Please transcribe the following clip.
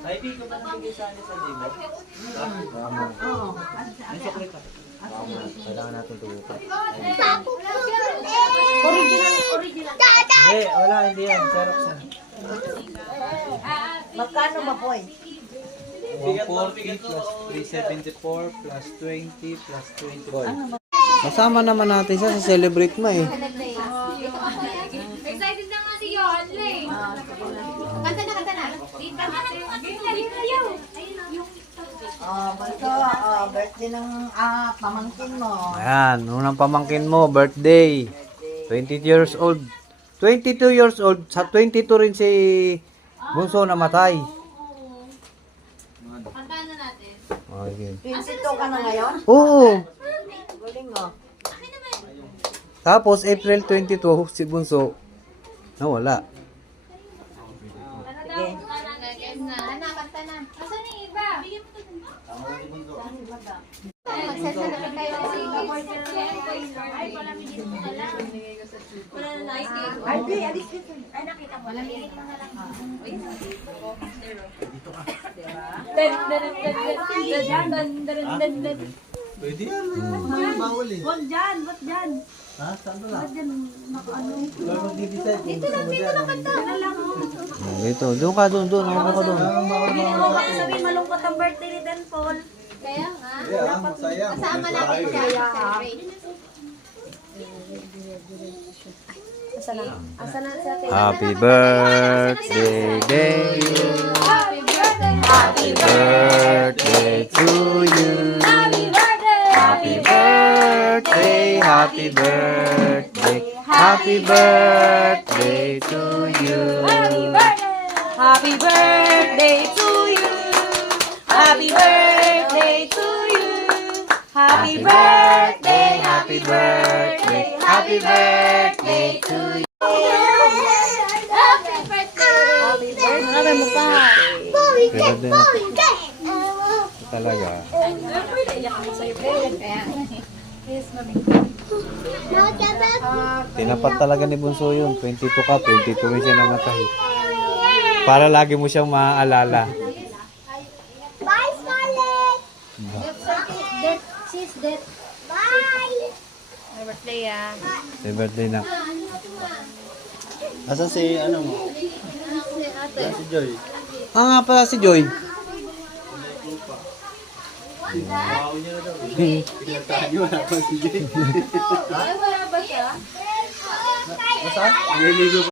Ay, di ko ba nabigay sa akin sa Jimo? Oo. May chocolate ka. Kailangan natin tubukan. Original. Hindi, wala, hindi yan. Xerox yan. Magkano ba, boy? 140 plus 374 plus 20 plus 24. Kasama naman natin siya sa celebrate mo eh. Excited na nga si Johan eh. Kanta na, kanta na. Basta, birthday ng pamangkin mo. Ayan, unang pamangkin mo, birthday. 22 years old. 22 years old. Sa 22 rin si Bunso namatay. Kantahan na natin. Okay. 22 ka na ngayon? Oo. Galing mo. Tapos April 22 si Bunso nawala. Sige. Ana, kanta na. Asan yung iba? Bigyan mo to. Magsalsa na lang kayo. Ay, palamigin mo na lang. Wala na nice cake. Ay, alis dito. Ay, nakita mo. Palamigin mo na lang. Pwede yan. Bawal eh. Wag dyan, wag dyan. Ha? Saan ba lang? Dito lang kanta. Dito. Doon ka doon. Doon. Ako ka doon. Hindi mo kayo sabihin malungkot ang birthday ni Dan Paul. Kaya nga. Masaya. Kasama natin siya. Celebrate. Asa na sa atin? Happy birthday day. Happy birthday. Happy birthday to you. Happy birthday. Happy birthday. Happy birthday to you. Happy birthday to you. Happy birthday to you. Happy birthday. Happy birthday. Happy birthday to you. Happy birthday. Ano mo pa? Birthday na. Talaga. Tinapat talaga ni Bunso yun. 22 ka, 22 rin siya namatay. Para lagi mo siyang maaalala. Bye, Scarlett. She's dead. Bye. My birthday ah. Happy birthday na. Asan si ano mo? Asan si Joy? Ah, nga pala si Joy. Pinagtaan niyo wala pa si Joy. Ay, wala ba siya? Asan? Nililigo